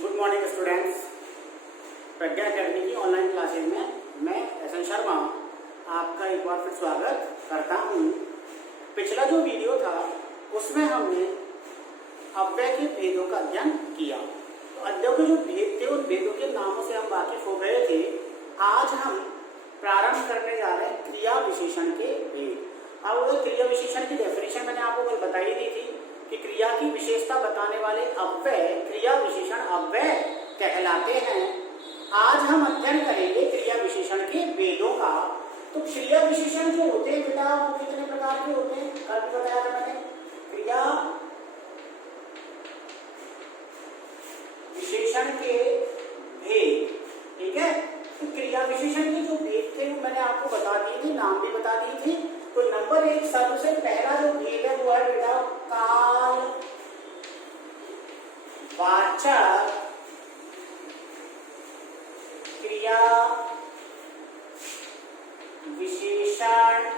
Good morning students. Pragya academy की online classes में मैं एस.एन. शर्मा आपका एक बार फिर स्वागत करता हूँ। पिछला जो वीडियो था उसमें हमने अव्यय के भेदों का अध्ययन किया। तो अव्यय के जो भेद थे उन भेदों के नामों से हम वाकिफ हो गए थे। आज हम प्रारंभ करने जा रहे हैं क्रिया विशेषण के भेद। अब क्रिया विशेषण की डेफिनेशन मैंने आपको कल बताई दी थी कि क्रिया की विशेषता बताने वाले अव्यय क्रिया विशेषण अव्यय कहलाते हैं। आज हम अध्ययन करेंगे क्रिया विशेषण के भेदों का। तो क्रिया विशेषण जो होते हैं बेटा वो कितने प्रकार के होते हैं कल भी बताया था मैंने। क्रिया विशेषण के भेद, ठीक है। तो क्रिया विशेषण के जो भेद थे वो मैंने आपको बता दिए थे, नाम भी बता दिए थे। तो नंबर एक सबसे पहला जो भेद है वो है बेटा काल वाचक क्रिया विशेषण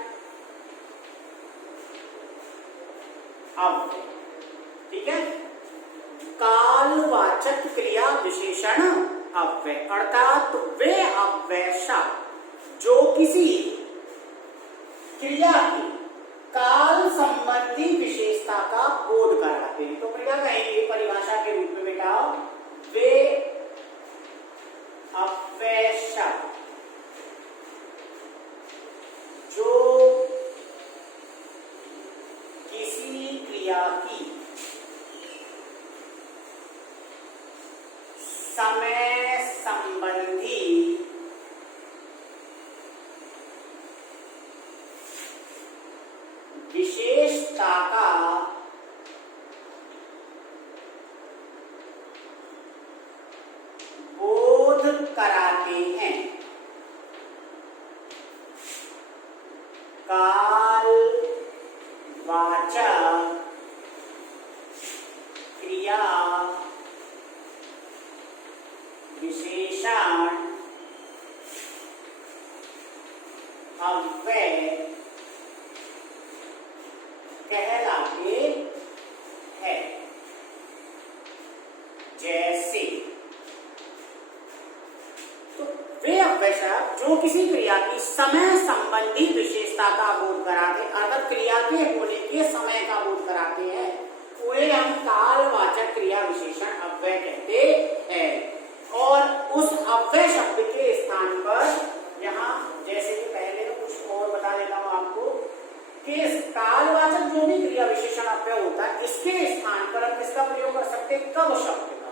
अव्यय, ठीक है। कालवाचक क्रिया विशेषण अव्यय अर्थात वे अव्यय शब्द जो किसी क्रिया की काल संबंधी विशेषता का बोध कराते हैं। तो क्या कहेंगे परिभाषा के रूप में बेटा, वे अव्यय शब्द जो किसी क्रिया की समय संबंधी विशेषता का बोध कराते हैं। काल वाचक क्रिया विशेषण अव्यय कहलाते हैं। जैसे तो वे अव्यय शब्द जो किसी क्रिया की समय संबंधी विशेषता का बोध कराते, अर्थात क्रिया के होने के समय का बोध कराते हैं, उन्हें हम कालवाचक क्रिया विशेषण अव्यय कहते हैं। और उस अव्यय शब्द के स्थान पर यहाँ जैसे कि पहले कुछ और बता देता हूं आपको कि कालवाचक जो भी क्रिया विशेषण अव्यय होता है इसके स्थान पर हम किसका प्रयोग कर सकते हैं, कब शब्द का।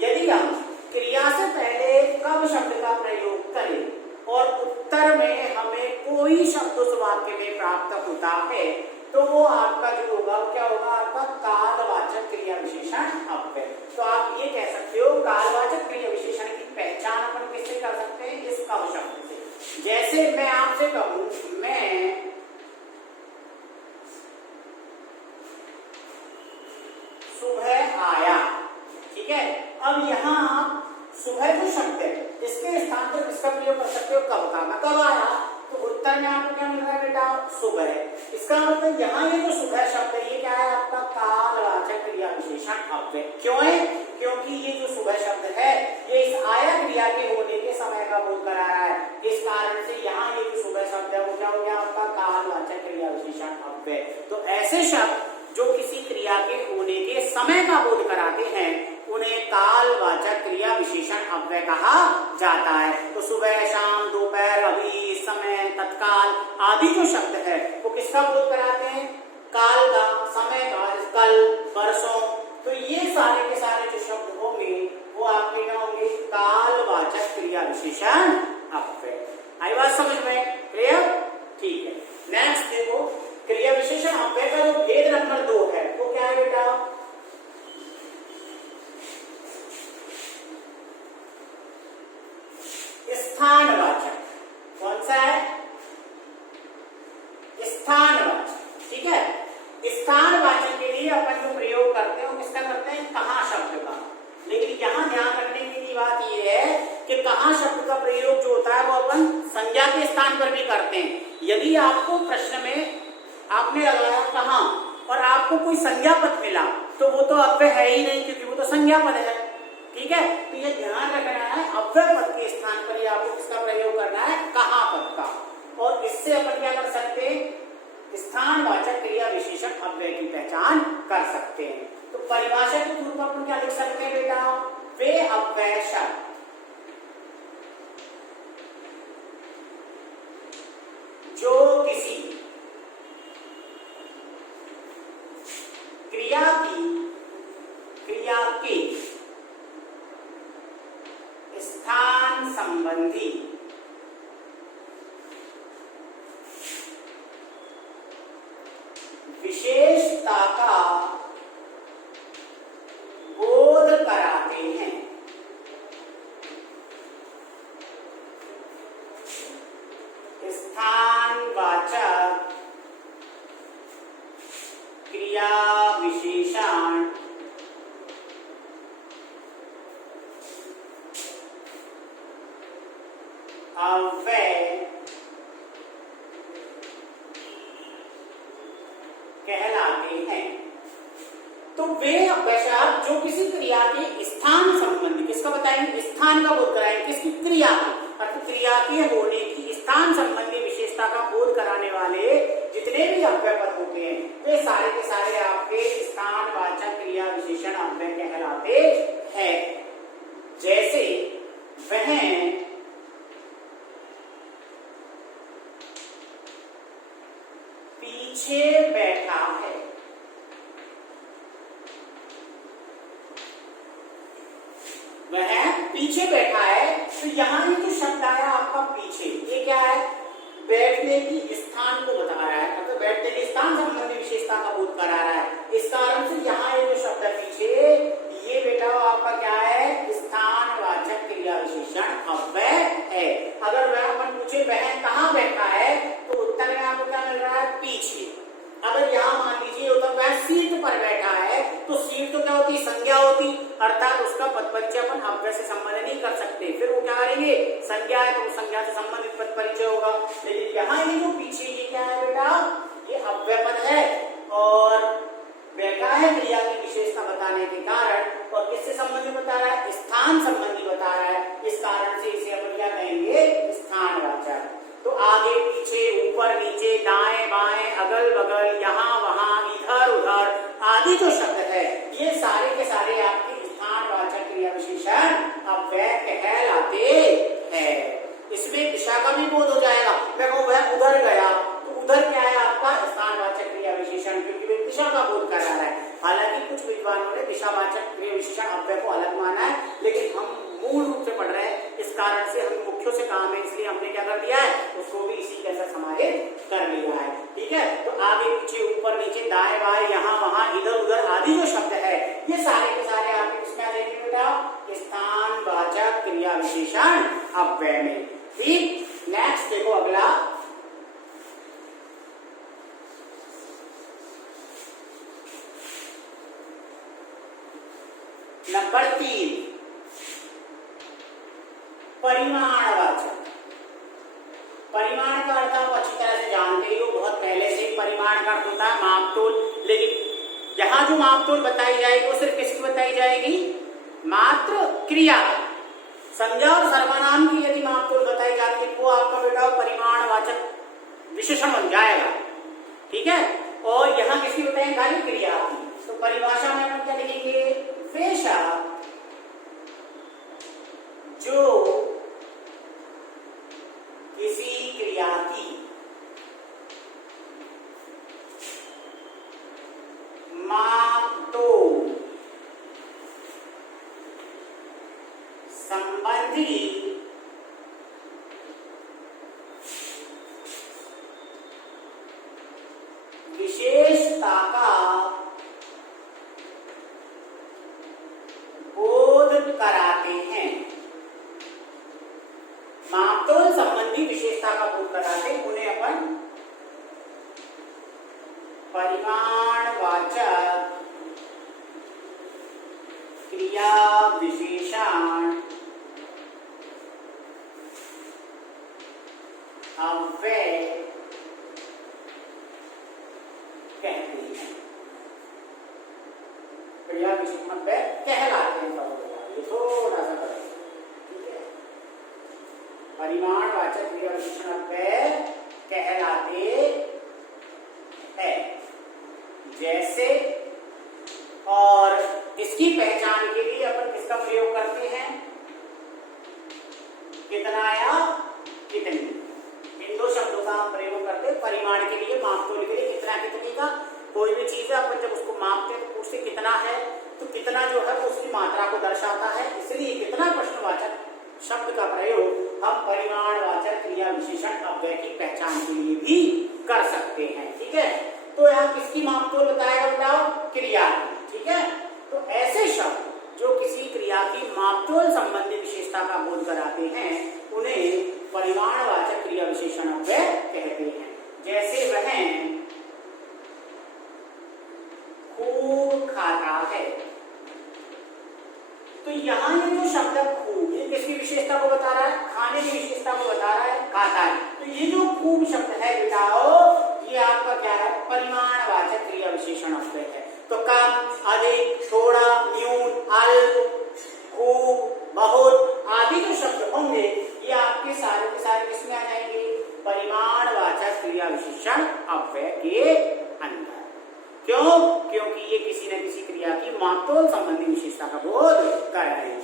यदि हम क्रिया से पहले कब शब्द का प्रयोग करें और उत्तर में हमें कोई शब्द उस वाक्य में प्राप्त होता है तो वो आपका जो होगा क्या होगा, आपका कालवाचक क्रिया विशेषण अव्यय। तो आप ये कह सकते हो कालवाचक क्रिया विशेषण की पहचान अपन किससे कर सकते हैं, इस कब शब्द से। जैसे मैं आपसे कहूं मैं सुबह आया, ठीक है। अब यहाँ सुबह जो शब्द है इसके स्थान पर किसका प्रयोग कर सकते हो, कब का। मैं कब आया तो उत्तर में आपको क्या मिल रहा है बेटा, सुबह। इसका मतलब यहाँ ये जो सुबह शब्द है ये क्या है आपका कालवाचक क्रिया विशेषण अव्यय। क्यों है, क्योंकि ये जो सुबह शब्द है ये इस आया क्रिया के होने के समय का बोध करा रहा है। इस कारण से यहाँ ये जो सुबह शब्द है वो क्या हो गया आपका कालवाचक क्रिया विशेषण अव्यय। तो ऐसे शब्द जो किसी क्रिया के होने के समय का बोध कराते हैं उन्हें कालवाचक क्रिया विशेषण अव्यय कहा जाता है। तो सुबह, शाम, दोपहर, अभी, समय, तत्काल आदि जो शब्द है वो किसका बोध कराते हैं, काल का, समय का, कल, परसों। तो ये सारे के सारे जो शब्द होंगे वो आपके क्या होंगे, कालवाचक क्रिया विशेषण अव्यय। आई बात समझ में, क्लियर, ठीक है। नेक्स्ट देखो क्रिया विशेषण अव्यय का जो भेद नंबर 2 है वो क्या है बेटा, स्थानवाचक। कौन सा है, स्थानवाचक, ठीक है। स्थानवाचक के लिए अपन जो प्रयोग करते हैं वो किसका करते हैं, कहाँ शब्द का। लेकिन यहाँ ध्यान रखने की बात यह है कि कहाँ शब्द का प्रयोग जो होता है वो अपन संज्ञा के स्थान पर भी करते हैं। यदि आपको प्रश्न में आपने लगाया कहाँ और आपको कोई संज्ञा पद मिला तो वो तो अव्यय है ही नहीं, क्योंकि वो तो संज्ञा पद है। ठीक ठीक है, तो ये ध्यान रखना है अव्यय पद के स्थान पर ये आपको किसका प्रयोग करना है, कहा पद का। और इससे अपन क्या कर सकते हैं, स्थानवाचक क्रिया विशेषण अव्यय की पहचान कर सकते हैं। तो परिभाषा के रूप में अपन क्या लिख सकते हैं बेटा, वे अव्यय शब्द जो किसी क्रिया के स्थान संबंधी विशेषता का बोध कराते हैं। स्थानवाचक क्रिया विशेषण अव्यय कहलाते हैं। तो वे अव्यय शब्द जो किसी क्रिया के स्थान संबंधी, किसका बताएंगे, स्थान का बोध कराएंगे, किसकी, क्रिया की, अर्थात क्रिया के होने की स्थान संबंधी विशेषता का बोध कराने वाले जितने भी अव्यय पद होते हैं वे सारे के सारे आपके स्थानवाचक क्रिया विशेषण अव्यय कहलाते हैं। जैसे वह पीछे बैठा है, वह पीछे बैठा है, तो यहाँ ये जो शब्द आया आपका पीछे, ये क्या है, बैठने की स्थान को बता रहा है, मतलब बैठने के स्थान संबंधी विशेषता का बोध करा रहा है। इस कारण से यहाँ ये जो शब्द है पीछे, ये बेटा आपका क्या है, स्थानवाचक क्रिया विशेषण अव्यय है। अगर वह अपन पूछे वह कहाँ बैठा है, तो उत्तर में आपको क्या मिल रहा है, पीछे। अगर यहाँ मान लीजिए उत्तर वह सीट पर बैठा है, तो सीट तो क्या होती, संज्ञा होती, अर्थात उसका पद परिचय अपन अव्यय से संबंध नहीं कर सकते, फिर वो क्या करेंगे, संज्ञा है तो संज्ञा से संबंधित पद परिचय होगा। लेकिन यहाँ ये जो पीछे ये क्या है बेटा, ये अव्यय पद है और बैठा है क्रिया की विशेषता बताने के कारण, और किससे संबंधित बता रहा है, स्थान संबंधी बता रहा है। इस कारण से इसे अपन क्या कहेंगे, स्थानवाचक। तो आगे पीछे, ऊपर नीचे, दाएं बाएं, अगल बगल, यहाँ वहां, इधर उधर आदि जो शब्द है, ये सारे के सारे आपकी स्थानवाचक क्रिया विशेषण अव्यय कहलाते हैं। इसमें दिशा का भी बोध हो जाएगा, मैं कहूँ वह उधर गया, तो उधर क्या है आपका स्थानवाचक क्रिया विशेषण, क्योंकि वे दिशा का बोध करा रहा है। हालांकि कुछ विद्वानों ने दिशावाचक क्रिया विशेषण अव्यय को अलग माना है, लेकिन हम मूल रूप से पढ़ रहे हैं, इस कारण से हम मुख्यों से काम है, इसलिए हमने क्या कर दिया है, उसको भी इसी के अंदर समाहित कर लिया है। ठीक है, तो आगे पीछे, ऊपर नीचे, दाएं बाएं, यहाँ वहां, इधर उधर आदि जो शब्द है, ये सारे के सारे आपके किसमें आ जाएंगे बेटा, स्थानवाचक क्रिया विशेषण अव्यय में। ठीक, नेक्स्ट देखो अगला, नंबर 3, परिमाणवाचक। परिमाण का अर्थ आप अच्छी तरह से जानते ही हो, बहुत पहले से परिमाण का अर्थ होता है मापतोल, लेकिन यहाँ जो मापतोल बताई जाएगी वो सिर्फ किसकी बताई जाएगी, मात्र क्रिया। संज्ञा और सर्वनाम की यदि मापतोल बताई जाती है वो आपका बेटा परिमाणवाचक विशेषण बन जाएगा। ठीक है, और यहाँ किसकी बताएंगे, खाली क्रिया की। तो परिभाषा में हम क्या लिखेंगे, वे शब्द जो किसी क्रिया की मापतोल संबंधी विशेषता का बोध कराते हैं। मापतोल संबंधी विशेषता का बोध कराते उन्हें अपन परिमाणवाचक क्रिया विशेषण अव्यय कहते हैं, क्रिया विशेषण अव्यय कहलाते हैं। ये तो परिमाणवाचक क्रिया विशेषण अव्यय कहलाते हैं। जैसे, और इसकी पहचान के लिए अपन किसका प्रयोग करते हैं? कितना या कितनी, इन दो शब्दों का हम प्रयोग करते हैं परिमाण के लिए, मापतोल के लिए। कितना कितनी का कोई भी चीज है, अपन जब उसको मापते हैं तो उससे कितना है, तो कितना जो है वो उसकी मात्रा को दर्शाता है, इसलिए कितना प्रश्नवाचक शब्द का प्रयोग हम परिमाणवाचक क्रिया विशेषण अव्यय की पहचान के लिए भी कर सकते हैं। ठीक है, तो यहाँ किसकी मापतोल बताएगा बताओ? क्रिया की। ठीक है, तो ऐसे शब्द जो किसी क्रिया की मापतोल संबंधी विशेषता का बोध कराते हैं उन्हें परिमाणवाचक क्रिया विशेषण अव्यय कहते हैं। जैसे वह खूब खाता है, तो यहाँ ये जो शब्द खूब, ये किसकी विशेषता को बता रहा है? खाने की विशेषता को बता रहा है, खाता है। तो ये जो खूब शब्द है बेटाओ, ये आपका क्या है? परिमाणवाचक क्रिया विशेषण अव्यय है। तो कम, अधिक, थोड़ा, न्यून, अल्प, खूब, बहुत आदि जो शब्द होंगे ये आपके सारे के सारे किसमें आ जाएंगे? परिमाणवाचक क्रिया विशेषण अव्यय के अंदर। क्यों? क्योंकि ये किसी न किसी क्रिया की मापतोल संबंधी विशेषता का बोध कर रहे हैं।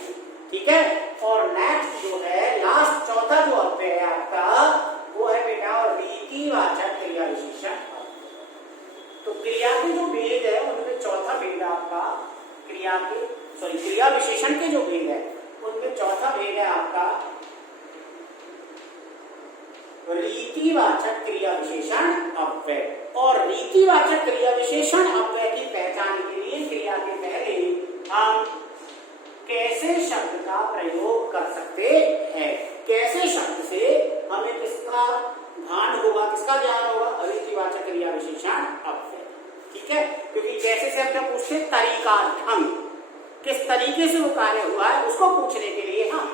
ठीक है, और नेक्स्ट जो है लास्ट चौथा जो अव्यय है आपका, वो है बेटा रीतिवाचक क्रिया विशेषण। तो क्रिया के जो भेद है उनमें चौथा भेद आपका क्रिया विशेषण के जो भेद है उनमें चौथा भेद है आपका रीतिवाचक क्रिया विशेषण अव्यय। और रीतिवाचक क्रिया विशेषण अव्यय की पहचान के लिए क्रिया के पहले हम कैसे शब्द का प्रयोग कर सकते हैं? कैसे शब्द से हमें किसका भान होगा, किसका ज्ञान होगा? रीतिवाचक क्रिया विशेषण अव्यय। ठीक है, क्योंकि कैसे से हम पूछते तरीका, ढंग, किस तरीके से वो कार्य हुआ है उसको पूछने के लिए हम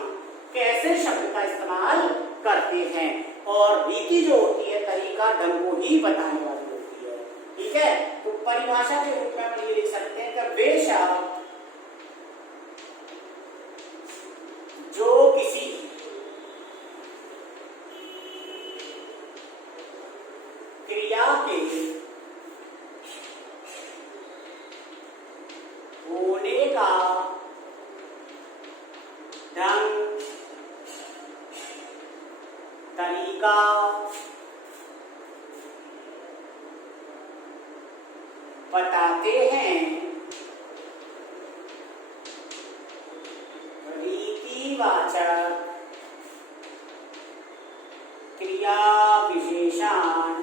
कैसे शब्द का इस्तेमाल करते हैं। और रीति जो होती है तरीका, ढंग को ही बताने वाली होती है। ठीक है, तो परिभाषा के रूप में हम ये लिख सकते हैं कि वे शब्द जो किसी क्रिया के होने का ढंग, तरीका, बताते हैं, रीतिवाचक क्रिया विशेषण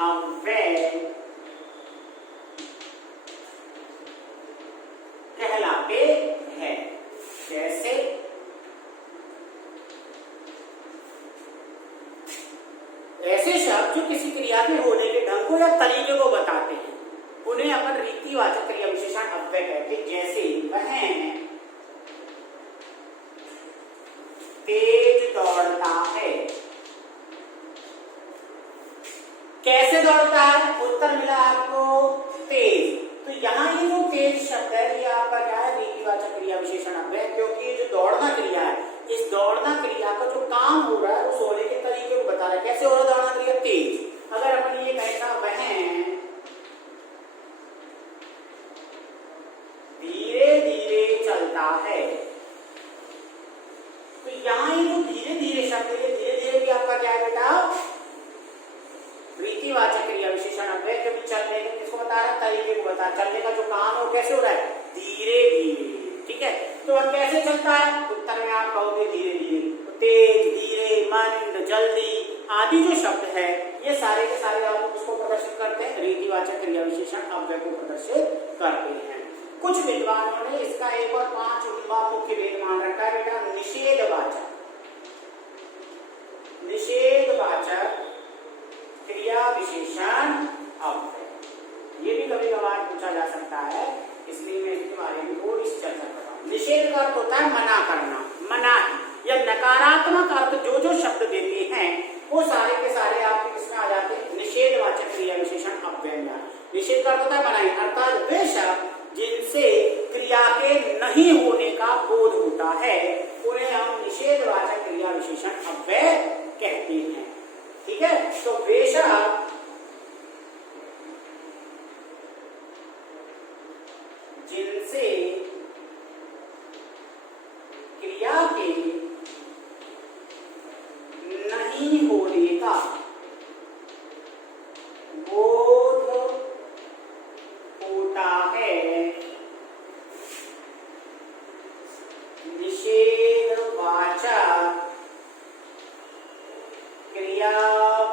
अव्यय कहलाते हैं। जैसे ऐसे शब्द जो किसी क्रिया के होने के ढंग को या तरीके को बताते हैं उन्हें अपन रीतिवाचक क्रिया विशेषण अव्यय कहते हैं। जैसे वह तेज दौड़ता है। कैसे दौड़ता है? उत्तर मिला आपको तेज। तो यहाँ ये जो तेज शब्द है ये आपका क्या है? रीतिवाचक क्रिया विशेषण अव्यय। क्योंकि ये जो दौड़ना क्रिया है, इस दौड़ना क्रिया का जो काम हो रहा है उस होने के तरीके को बता रहा है। कैसे हो रहा है दौड़ना क्रिया? तेज। अगर अपन ये कहता वह धीरे धीरे चलता है, तो यहाँ ये जो धीरे धीरे शब्द है, धीरे धीरे भी आपका क्या है बेटा? रीतिवाचक क्रिया विशेषण अव्यय। क्योंकि चलने का किसको बता रहा है? तरीके को बता रहा है। चलने का जो काम है वो कैसे हो रहा है? धीरे धीरे। ठीक है, तो वह कैसे चलता है? उत्तर में आप कहोगे धीरे धीरे। तो तेज, धीरे, मंद, जल्दी आदि जो शब्द है ये सारे के सारे आप उसको प्रदर्शित करते हैं, रीतिवाचक क्रिया विशेषण अव्यय को प्रदर्शित करते हैं। कुछ विद्वानों ने इसका एक और 5वां मुख्य भेद मान रखा है बेटा, निषेधवाचक। निषेधवाचक क्रिया विशेषण अव्यय। ये भी कभी कभार पूछा जा सकता है, इसलिए मैं इसके बारे में थोड़ी सी चर्चा कर रहा हूँ। निषेध का अर्थ होता है मना करना, मनाही या नकारात्मक अर्थ जो जो शब्द देते हैं वो सारे के सारे आपके किसमें आ जाते हैं? निषेधवाचक क्रिया विशेषण अव्यय में। निषेध का अर्थ होता है मनाही, अर्थात वे शब्द जिनसे क्रिया के नहीं होने का बोध होता अव्यय कहते हैं। ठीक है, तो बेशक जिनसे क्रिया के नहीं होने का बोध होता है, निषेधवाचक क्रिया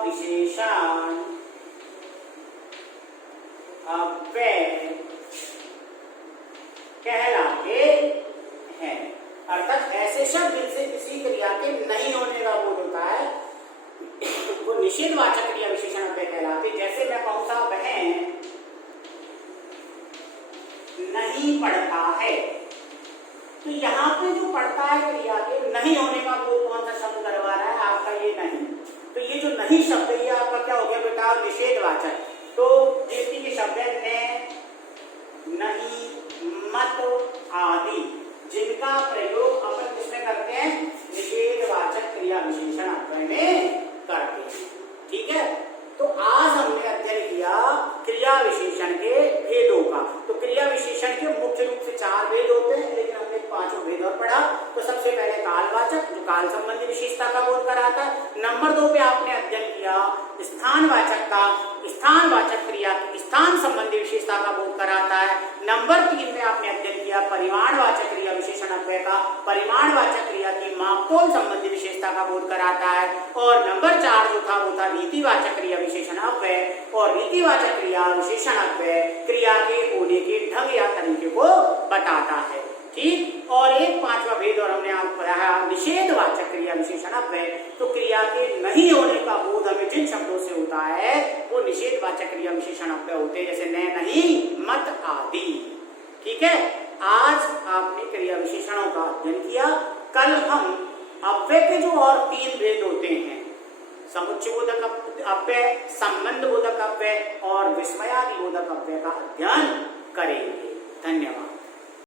विशेषण अव्यय कहलाते हैं। अर्थात ऐसे शब्द जिनसे किसी क्रिया के नहीं होने का बोध होता है वो निषेधवाचक क्रिया विशेषण अव्यय कहलाते। जैसे मैं कहूं सा वह नहीं पढ़ता है, तो यहाँ पे जो पढ़ता है क्रिया के नहीं होने का बोध कौन सा शब्द करवा रहा है आपका, ये नहीं। तो ये जो नहीं शब्द है ये आपका क्या हो गया बेटा, निषेधवाचक। तो गिनती के शब्द है नहीं, मत आदि, जिनका प्रयोग अपन किसमें करते हैं, निषेधवाचक क्रिया विशेषण अव्यय में करते हैं। ठीक है, तो आज हमने अध्ययन किया क्रिया विशेषण के भेदों का। तो क्रिया विशेषण के मुख्य रूप से 4 भेद होते हैं, लेकिन हमने 5 भेद और पढ़ा। तो सबसे पहले कालवाचक, जो काल संबंधी विशेषता का बोध कराता है। नंबर 2 पे आपने अध्ययन किया स्थानवाचक का, स्थानवाचक क्रिया की स्थान संबंधी विशेषता का बोध कराता है। नंबर 3 में आपने अध्ययन किया परिमाणवाचक क्रिया विशेषण अव्यय का, परिमाणवाचक क्रिया की मापतोल संबंधी विशेषता का बोध कराता है। और नंबर 4 जो था वो था रीतिवाचक क्रिया विशेषण अव्यय, और रीतिवाचक क्रिया विशेषण अव्यय क्रिया के होने के ढंग या तरीके को बताता है। ठीक, और एक 5वां भेद और हमने आपको पढ़ाया निषेधवाचक क्रिया विशेषण अव्यय। तो क्रिया के नहीं होने का बोध हमें जिन शब्दों से होता है वो निषेधवाचक क्रिया विशेषण अव्यय होते हैं, जैसे न, नहीं, मत आदि। ठीक है, आज आपने क्रिया विशेषणों का अध्ययन किया। कल हम अव्यय के जो और 3 भेद होते हैं, समुच्चय बोधक अव्यय, संबंध बोधक अव्यय और विस्मयादि बोधक अव्यय का अध्ययन करेंगे। धन्यवाद।